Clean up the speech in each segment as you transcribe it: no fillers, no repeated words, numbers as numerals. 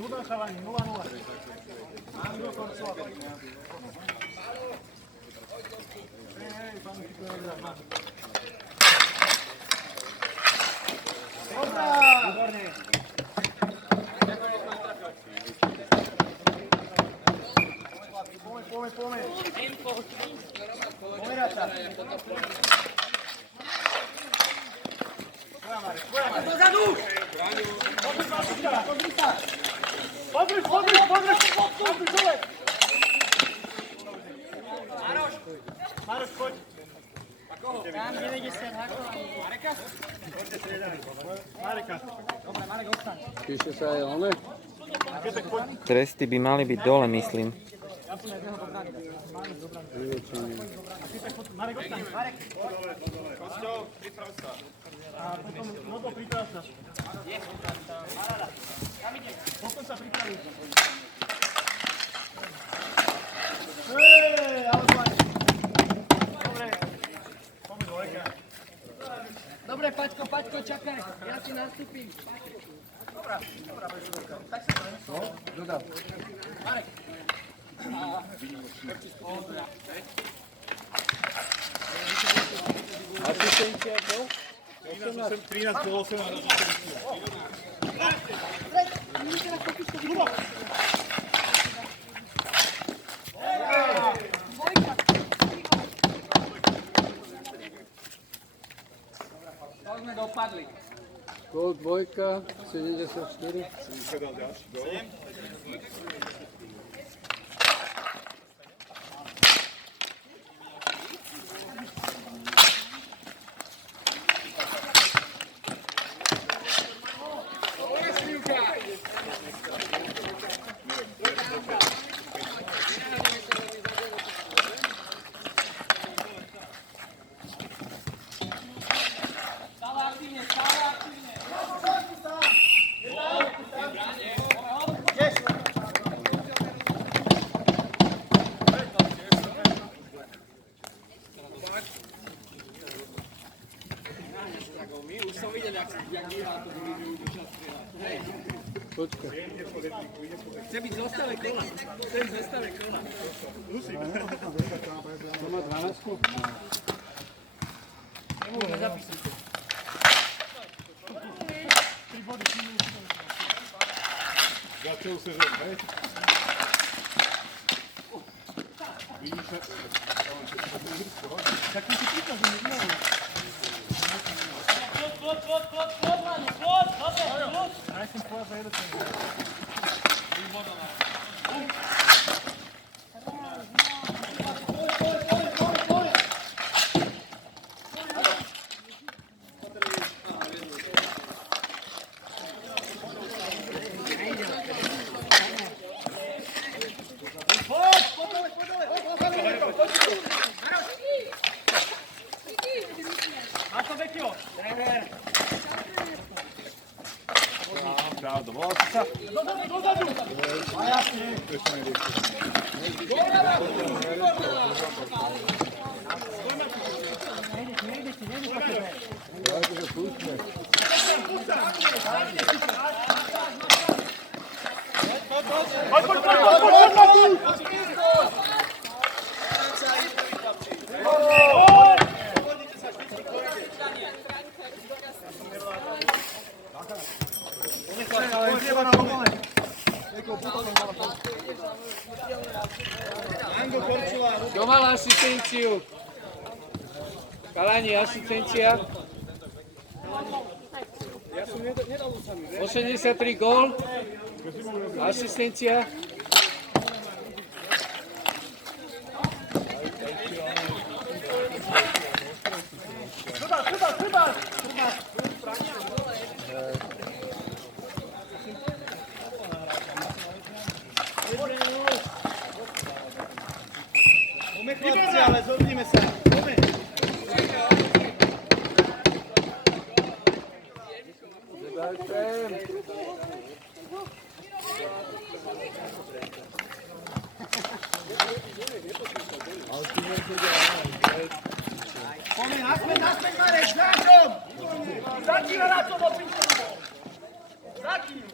Ľudo chalani, 0-0. Mám do korcov. Hej, pán chytuje odraz. Dobrá! Výborne. Poďme. Pomerať sa. Dozadu! Pozri sa! Podriž dole! Maroš, poď. Tam 90 hakov. Mareka? Mareka. Dobre, Marek, ostaň. Píše sa aj one? Tresty by mali byť dole, myslím. Marek, ostaň. Marek. Kosťo, priprav sa. A potom Nobo, priprav sa. Marada. Tam ide. Potom sa pripraví. Hej, ale fajn. Dobre. Poďme do leka. Dobre, Paťko, čakaj. Ja si nastúpim. Dobrá, tak sa to nemyslel. Dodal. Marek. Asistencia bol? 13 do 18. To sme dopadli. Gól dvojka, 74. Počkaj. Chce byť zostave kola. To má 12? Nemôžeme zapísať. Začal sezónu, hej? Vidíš sa? Tak ty si príklad, že neznal. Ja som povedal za jeden. Kto mal asistenciu? Kalani, asistencia. 83 gól. Asistencia. Poďme chlapci, ale zhodníme sa. Poďme. Dajte. Zatím na to do príchodu! Zatím!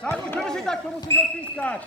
Sadni, prvi tak, to musíš odpískať.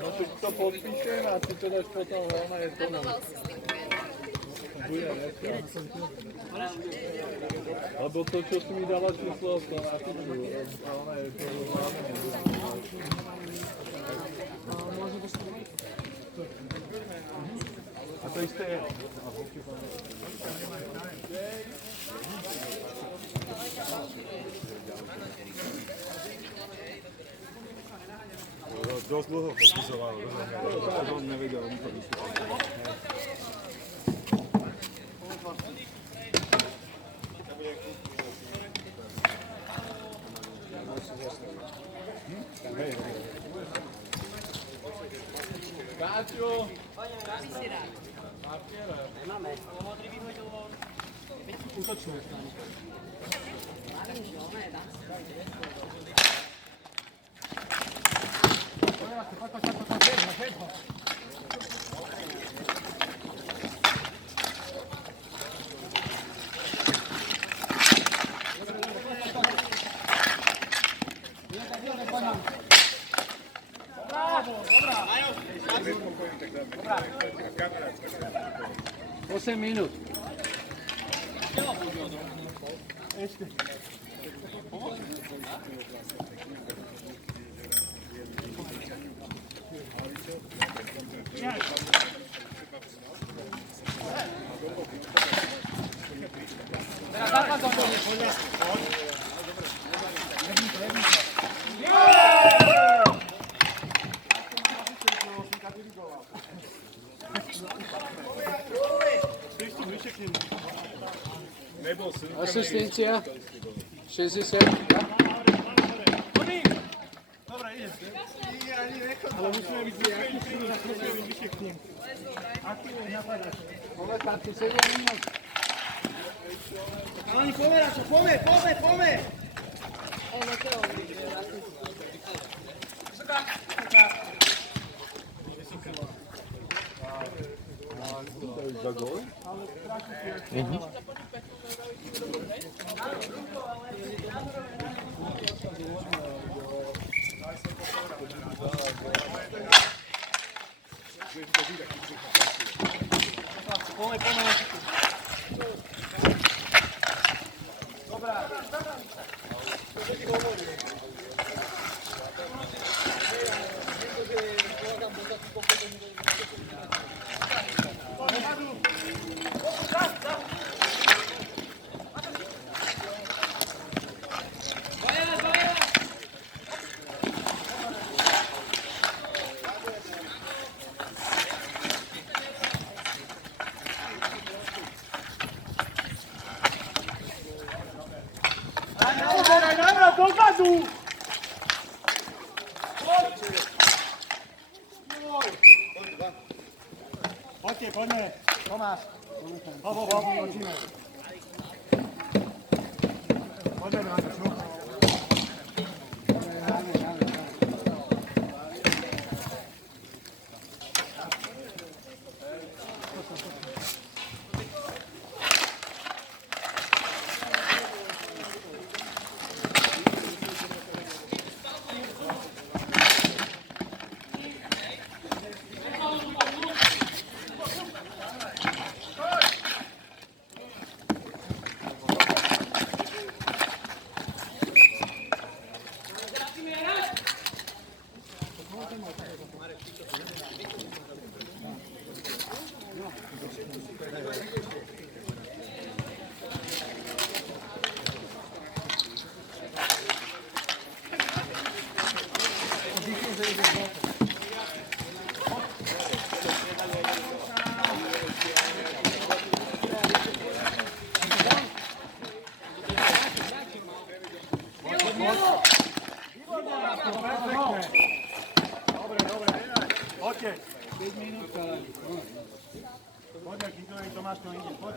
No ty to podpíšem a ty to dáš potom, ona je to. Bude, lebo to, čo si mi dala číslo, to napíšu. A ona je to a to isté je. Dosť dlho podpisoval, on nevedel, on to vysvetliť. Káťo! Nemáme. Útočnú. Osem minút. Asistencia 60. Dobre, ide. Ale musíme byť vyššie k ním. Aktívne napadač. Máme 27 minút. Ani pomeračo, pome! Za gól? Poďte, poďme. Tomáš. Hop, končíme. Poďme na to, čo? Poďte. 5 minút. Poďme, kým Tomáš to ide. Poď.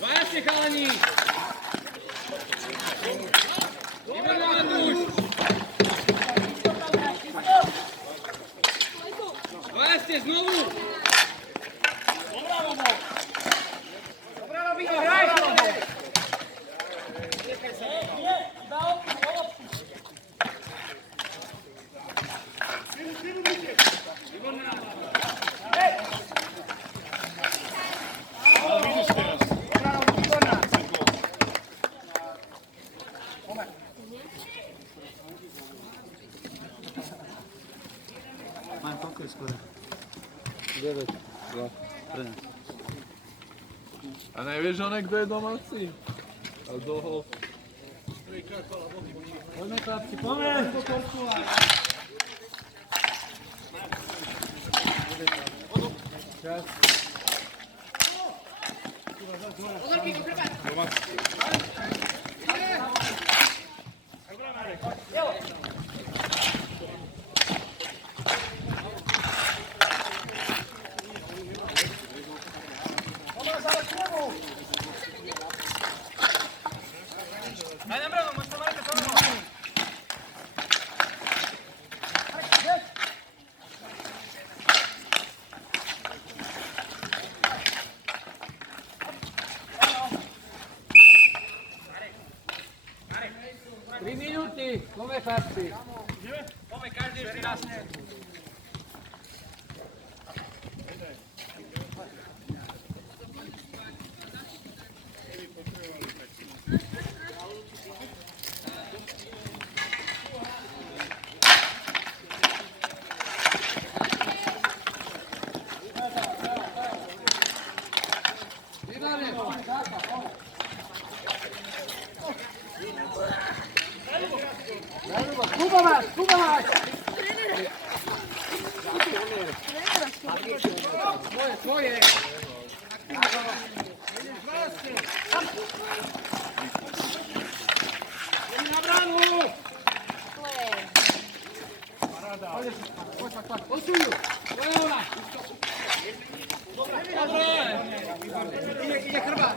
Vážte, chalani! Vyberná duš! Vážte znovu! Mám koľko je skôr? 9. 2. A nevieš, kto je domáci? A dohol. Poďme, chlapci, poďme. Čas. Tri minúty, poďme chlapci. Poďme, každý ešte raz. Kuba máš! Tvoje! Na bránu! Posuň ju! Tvoje ona! Ide krba!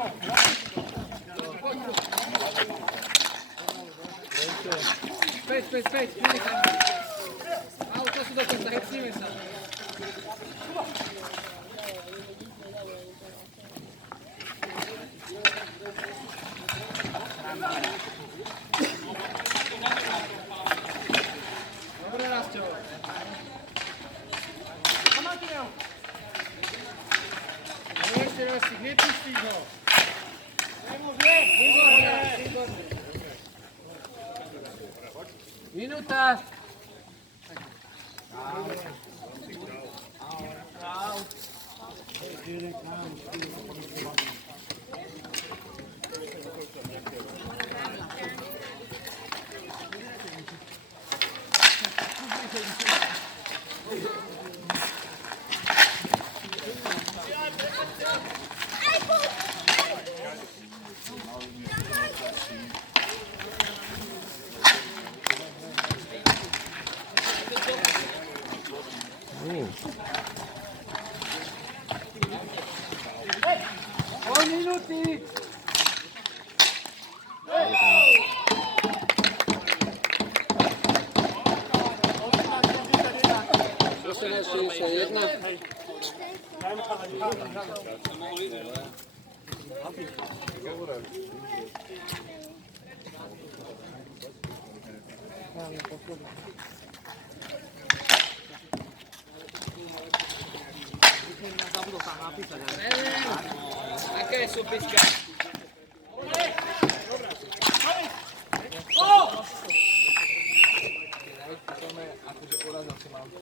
Späť, auto sú dokonca, hecníme sa. Dobre, Rasťo. Ešte raz si nepustíš ho. Výborne. Minúta. Aká je súpička?